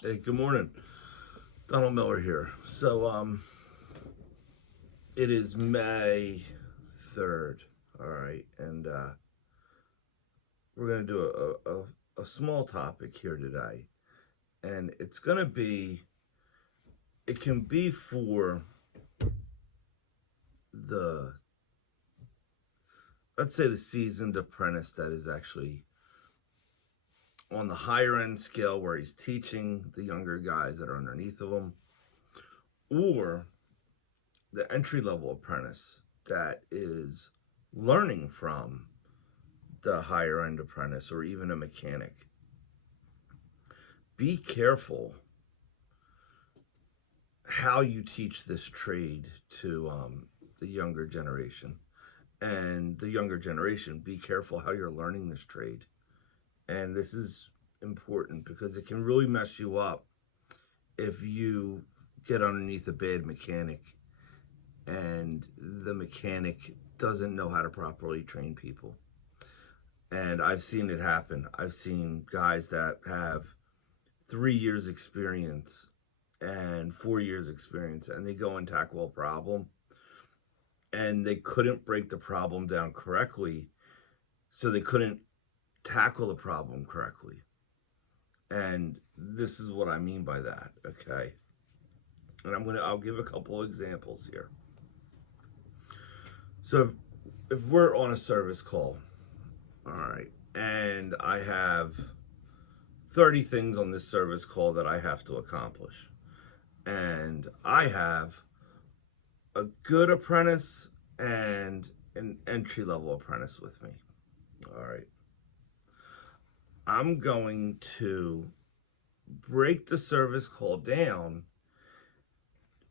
Hey, good morning. Donald Miller here. It is May 3rd, all right, and we're going to do a small topic here today. And it can be for the, let's say, the seasoned apprentice that is actually on the higher end scale where he's teaching the younger guys that are underneath of him, or the entry level apprentice that is learning from the higher end apprentice or even a mechanic. Be careful how you teach this trade to the younger generation. And the younger generation, be careful how you're learning this trade. And this is important because it can really mess you up if you get underneath a bad mechanic and the mechanic doesn't know how to properly train people. And I've seen it happen. I've seen guys that have 3 years experience and 4 years experience, and they go and tackle a problem and they couldn't break the problem down correctly, so they couldn't tackle the problem correctly. And this is what I mean by that. Okay, and I'll give a couple of examples here. So if we're on a service call, all right, and I have 30 things on this service call that I have to accomplish, and I have a good apprentice and an entry level apprentice with me. All right. I'm going to break the service call down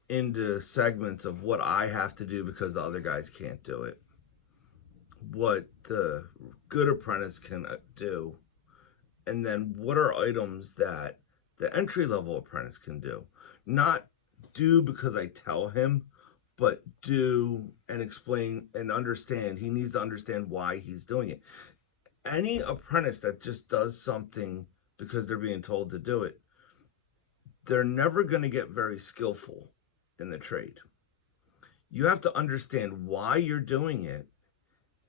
into segments of what I have to do because the other guys can't do it, what the good apprentice can do, and then what are items that the entry level apprentice can do. Not do because I tell him, but do and explain and understand. He needs to understand why he's doing it. Any apprentice that just does something because they're being told to do it, they're never going to get very skillful in the trade. You have to understand why you're doing it,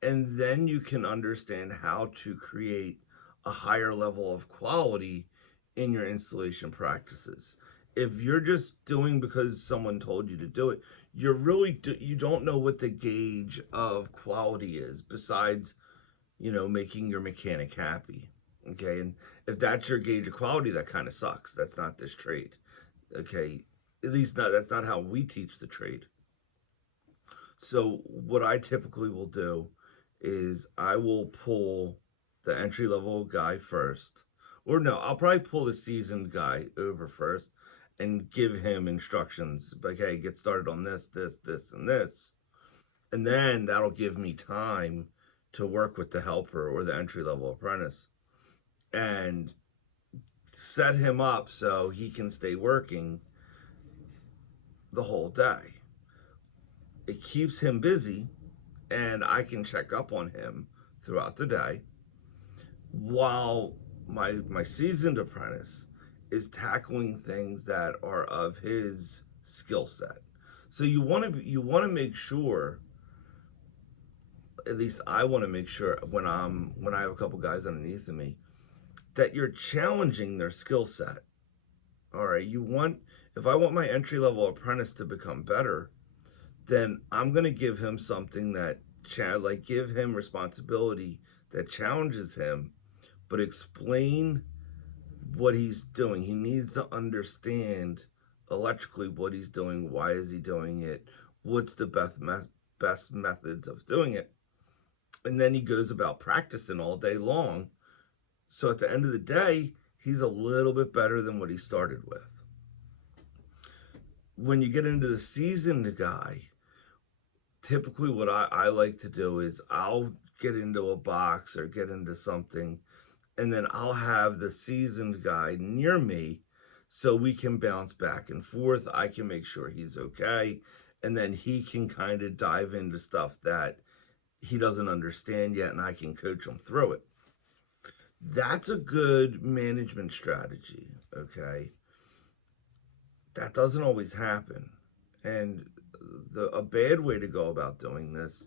and then you can understand how to create a higher level of quality in your installation practices. If you're just doing because someone told you to do it, you don't know what the gauge of quality is besides, making your mechanic happy. Okay, and if that's your gauge of quality, that kind of sucks. That's not this trade. Okay, at least not that's not how we teach the trade. So what I typically will do is I will pull the entry level guy first. Or no, I'll probably pull the seasoned guy over first and give him instructions. Like, hey, get started on this, and this. And then that'll give me time to work with the helper or the entry level apprentice and set him up so he can stay working the whole day. It keeps him busy and I can check up on him throughout the day while my seasoned apprentice is tackling things that are of his skill set. So you want to make sure, at least I want to make sure when I have a couple guys underneath of me, that you're challenging their skill set. All right, if I want my entry level apprentice to become better, then I'm going to give him something that give him responsibility that challenges him, but explain what he's doing. He needs to understand electrically what he's doing, why is he doing it, what's the best methods of doing it. And then he goes about practicing all day long. So at the end of the day, he's a little bit better than what he started with. When you get into the seasoned guy, typically what I like to do is I'll get into a box or get into something, and then I'll have the seasoned guy near me so we can bounce back and forth. I can make sure he's okay, and then he can kind of dive into stuff that he doesn't understand yet, and I can coach him through it. That's a good management strategy, okay? That doesn't always happen. And a bad way to go about doing this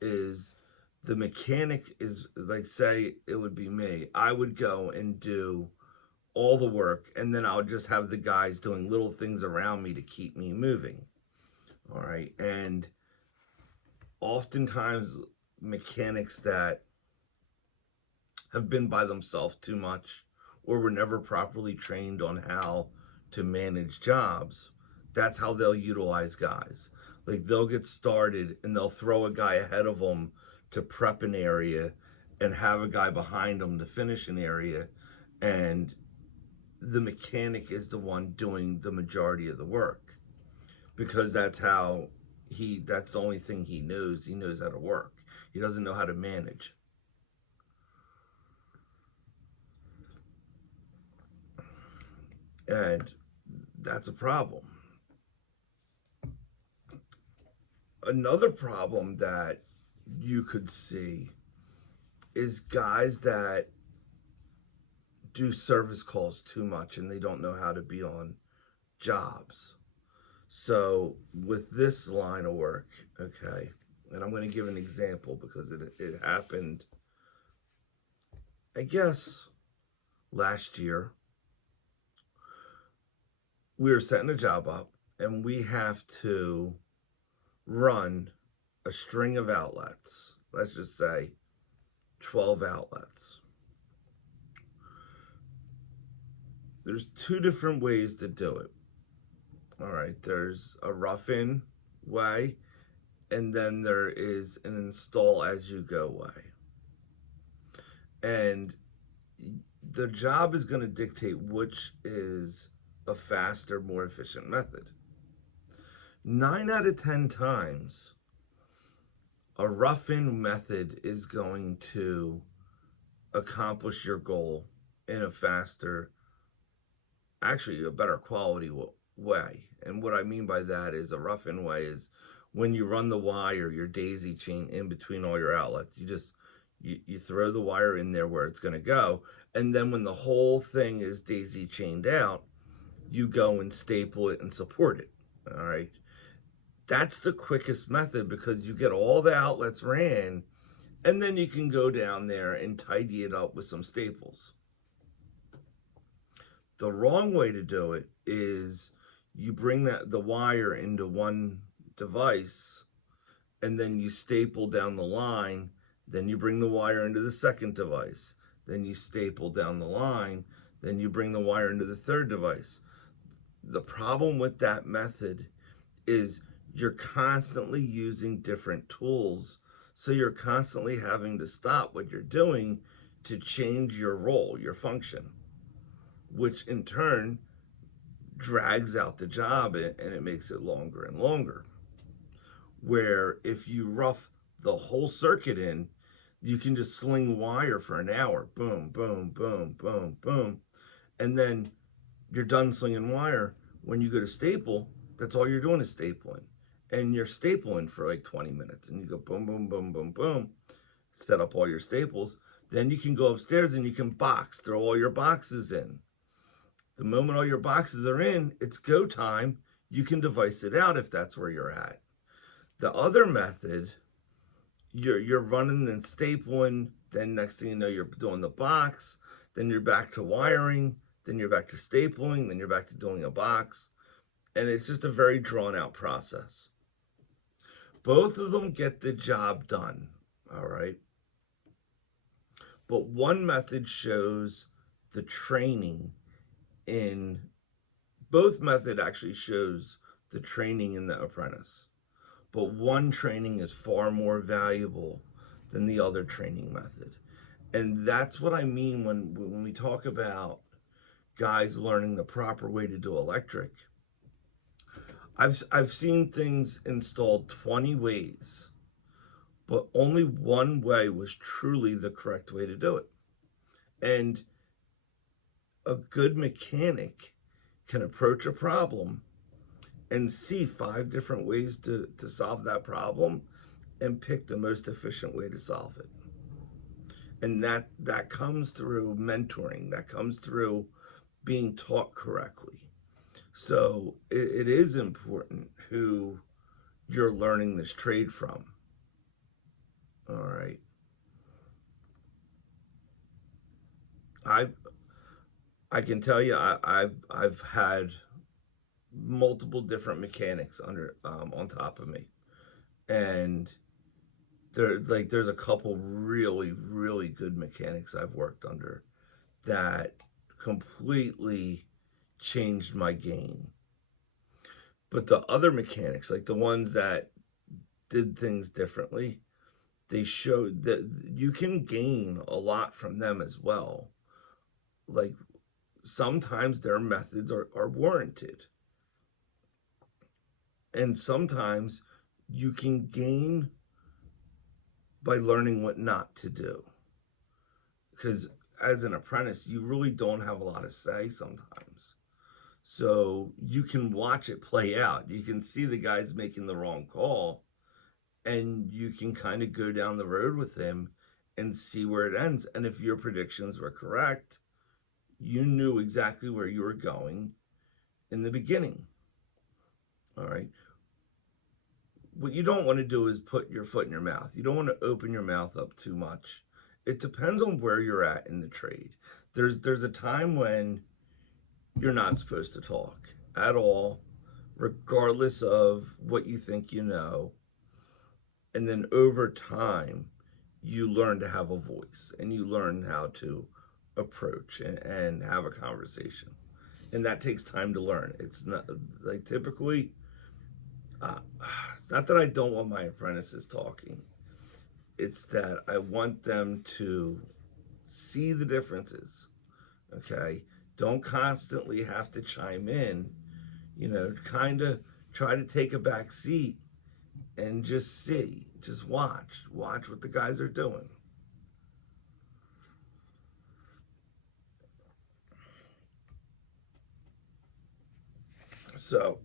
is the mechanic is like, say it would be me. I would go and do all the work, and then I would just have the guys doing little things around me to keep me moving. All right. And oftentimes, mechanics that have been by themselves too much or were never properly trained on how to manage jobs, that's how they'll utilize guys. Like, they'll get started and they'll throw a guy ahead of them to prep an area and have a guy behind them to finish an area, and the mechanic is the one doing the majority of the work, because that's the only thing he knows. He knows how to work. He doesn't know how to manage. And that's a problem. Another problem that you could see is guys that do service calls too much and they don't know how to be on jobs. So with this line of work, okay, and I'm going to give an example because it happened, I guess, last year. We were setting a job up and we have to run a string of outlets. Let's just say 12 outlets. There's two different ways to do it. All right, there's a rough-in way, and then there is an install-as-you-go way. And the job is going to dictate which is a faster, more efficient method. 9 out of 10 times, a rough-in method is going to accomplish your goal in a faster, actually a better quality way. And what I mean by that is, a rough-in way is when you run the wire, your daisy chain in between all your outlets. You throw the wire in there where it's going to go, and then when the whole thing is daisy chained out, you go and staple it and support it. All right. That's the quickest method because you get all the outlets ran, and then you can go down there and tidy it up with some staples. The wrong way to do it is you bring the wire into one device, and then you staple down the line. Then you bring the wire into the second device. Then you staple down the line. Then you bring the wire into the third device. The problem with that method is you're constantly using different tools. So you're constantly having to stop what you're doing to change your role, your function, which in turn drags out the job and it makes it longer and longer. Where if you rough the whole circuit in, you can just sling wire for an hour. Boom, boom, boom, boom, boom. And then you're done slinging wire. When you go to staple, that's all you're doing is stapling. And you're stapling for like 20 minutes. And you go boom, boom, boom, boom, boom. Set up all your staples. Then you can go upstairs and you can box. Throw all your boxes in. The moment all your boxes are in, it's go time. You can device it out if that's where you're at. The other method, you're running and stapling, then next thing you know, you're doing the box, then you're back to wiring, then you're back to stapling, then you're back to doing a box, and it's just a very drawn out process. Both of them get the job done, all right? But one method shows the training in, both method actually shows the training in the apprentice. But one training is far more valuable than the other training method. And that's what I mean when we talk about guys learning the proper way to do electric. I've seen things installed 20 ways, but only one way was truly the correct way to do it. And a good mechanic can approach a problem and see 5 different ways to solve that problem and pick the most efficient way to solve it. And that comes through mentoring. That comes through being taught correctly. So it is important who you're learning this trade from. All right. I I can tell you I've had multiple different mechanics under on top of me. And there's a couple really good mechanics I've worked under that completely changed my game. But the other mechanics, like the ones that did things differently, they showed that you can gain a lot from them as well. Like sometimes their methods are warranted. And sometimes you can gain by learning what not to do. Because as an apprentice, you really don't have a lot of say sometimes. So you can watch it play out. You can see the guys making the wrong call, and you can kind of go down the road with him and see where it ends. And if your predictions were correct, you knew exactly where you were going in the beginning. All right. What you don't want to do is put your foot in your mouth. You don't want to open your mouth up too much. It depends on where you're at in the trade. There's a time when you're not supposed to talk at all, regardless of what you think you know. And then over time, you learn to have a voice and you learn how to approach and have a conversation. And that takes time to learn. It's not like typically, uh, it's not that I don't want my apprentices talking, it's that I want them to see the differences. Okay. Don't constantly have to chime in, kind of try to take a back seat and just see, just watch what the guys are doing. So,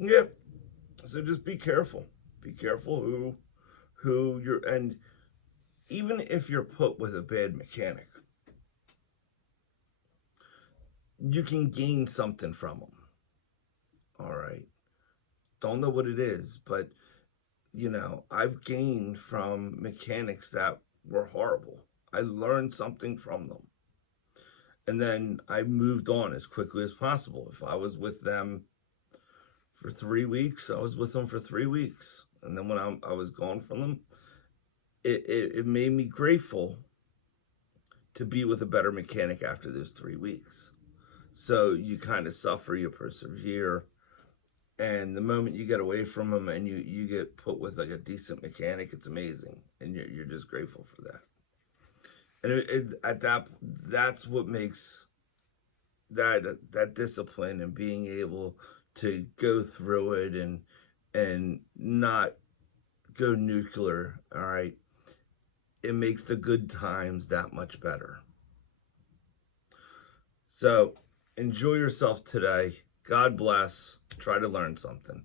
yeah, so just be careful who you're, and even if you're put with a bad mechanic, you can gain something from them. All right. Don't know what it is, but I've gained from mechanics that were horrible. I learned something from them. And then I moved on as quickly as possible. If I was with them for 3 weeks, I was with them for 3 weeks. And then when I was gone from them, it made me grateful to be with a better mechanic after those 3 weeks. So you kind of suffer, you persevere, and the moment you get away from them and you get put with like a decent mechanic, it's amazing, and you're just grateful for that. And at that's what makes that discipline and being able to go through it and not go nuclear. All right, it makes the good times that much better. So enjoy yourself today. God bless. Try to learn something.